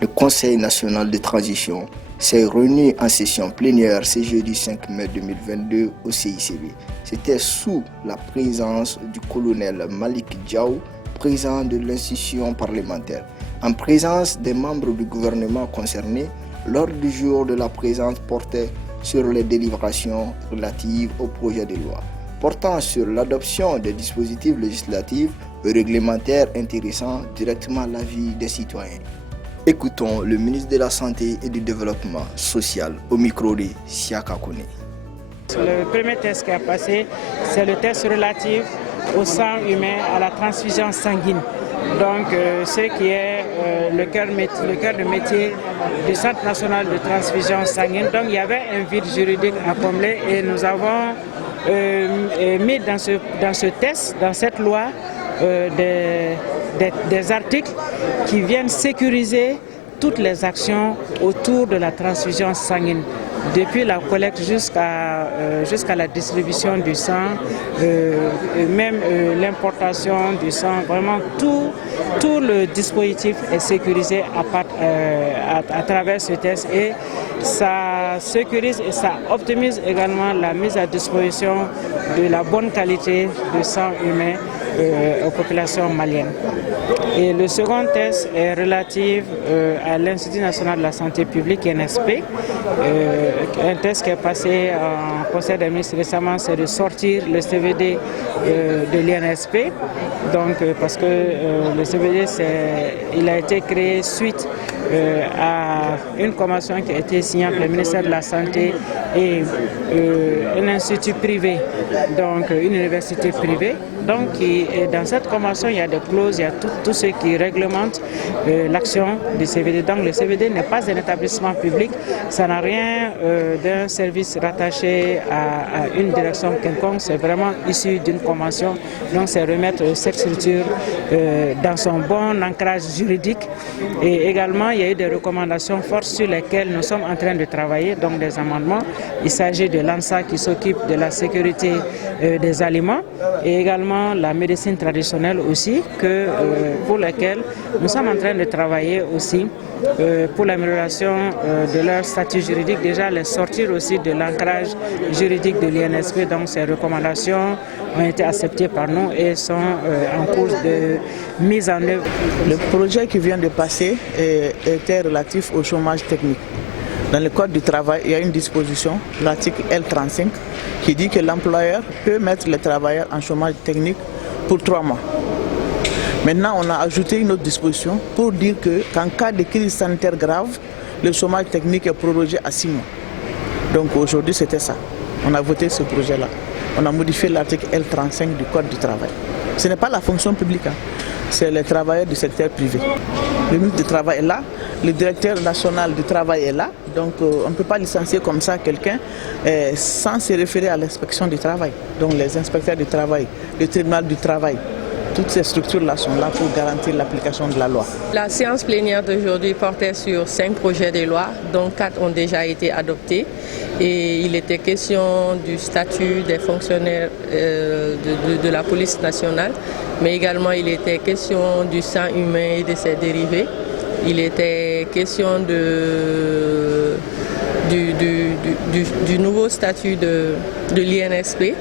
Le Conseil national de transition s'est réuni en session plénière ce jeudi 5 mai 2022 au CICB. C'était sous la présence du colonel Malik Diaw, président de l'institution parlementaire. En présence des membres du gouvernement concernés, l'ordre du jour de la présence portait sur les délibérations relatives au projet de loi, portant sur l'adoption des dispositifs législatifs et réglementaires intéressant directement la vie des citoyens. Écoutons le ministre de la Santé et du Développement social au micro de Siaka Kone. Le premier test qui a passé, c'est le test relatif au sang humain, à la transfusion sanguine. Donc, ce qui est le cœur de métier du Centre national de transfusion sanguine. Donc, il y avait un vide juridique à combler et nous avons mis dans ce test, dans cette loi, des articles qui viennent sécuriser toutes les actions autour de la transfusion sanguine, depuis la collecte jusqu'à la distribution du sang, même l'importation du sang. Vraiment, tout le dispositif est sécurisé à travers ce test et ça sécurise et ça optimise également la mise à disposition de la bonne qualité de sang humain aux populations maliennes. Et le second test est relatif à l'Institut national de la santé publique, INSP. Un test qui est passé en Conseil des ministres récemment, c'est de sortir le CVD de l'INSP. Donc, parce que le CVD, il a été créé suite à une convention qui a été signée entre le ministère de la Santé et un institut privé, donc une université privée. Donc, dans cette convention, il y a des clauses, il y a tout ce qui réglemente l'action du CVD. Donc, le CVD n'est pas un établissement public, ça n'a rien d'un service rattaché à une direction quelconque, c'est vraiment issu d'une convention. Donc, c'est remettre cette structure dans son bon ancrage juridique. Et également, il y a eu des recommandations fortes sur lesquelles nous sommes en train de travailler, donc des amendements. Il s'agit de l'ANSA qui s'occupe de la sécurité des aliments et également la médecine traditionnelle aussi, pour laquelle nous sommes en train de travailler aussi pour l'amélioration de leur statut juridique, déjà les sortir aussi de l'ancrage juridique de l'INSP. Donc ces recommandations ont été acceptées par nous et sont en cours de mise en œuvre. Le projet qui vient de passer était relatif au chômage technique. Dans le Code du travail, il y a une disposition, l'article L35, qui dit que l'employeur peut mettre les travailleurs en chômage technique pour 3 mois. Maintenant, on a ajouté une autre disposition pour dire qu'en cas de crise sanitaire grave, le chômage technique est prorogé à 6 mois. Donc aujourd'hui, c'était ça. On a voté ce projet-là. On a modifié l'article L35 du Code du travail. Ce n'est pas la fonction publique, c'est les travailleurs du secteur privé. Le ministre du Travail est là, le directeur national du travail est là, donc on ne peut pas licencier comme ça quelqu'un sans se référer à l'inspection du travail. Donc les inspecteurs du travail, le tribunal du travail, toutes ces structures-là sont là pour garantir l'application de la loi. La séance plénière d'aujourd'hui portait sur 5 projets de loi, dont 4 ont déjà été adoptés. Et il était question du statut des fonctionnaires de la police nationale, mais également il était question du sang humain et de ses dérivés. Il était question du nouveau statut de l'INSP,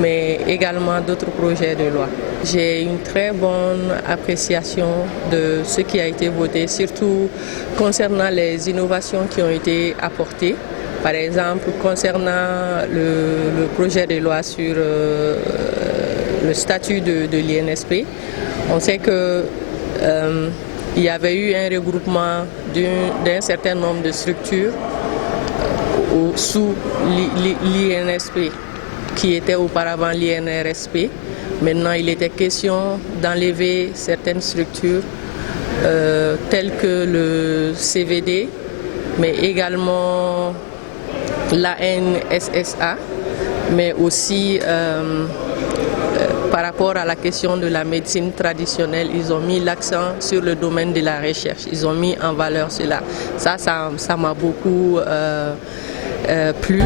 mais également d'autres projets de loi. J'ai une très bonne appréciation de ce qui a été voté, surtout concernant les innovations qui ont été apportées. Par exemple, concernant le projet de loi sur le statut de l'INSP, on sait que il y avait eu un regroupement d'un certain nombre de structures sous l'INSP, qui était auparavant l'INRSP. Maintenant, il était question d'enlever certaines structures telles que le CVD, mais également l'ANSSA, mais aussi par rapport à la question de la médecine traditionnelle, ils ont mis l'accent sur le domaine de la recherche. Ils ont mis en valeur cela. Ça m'a beaucoup plu.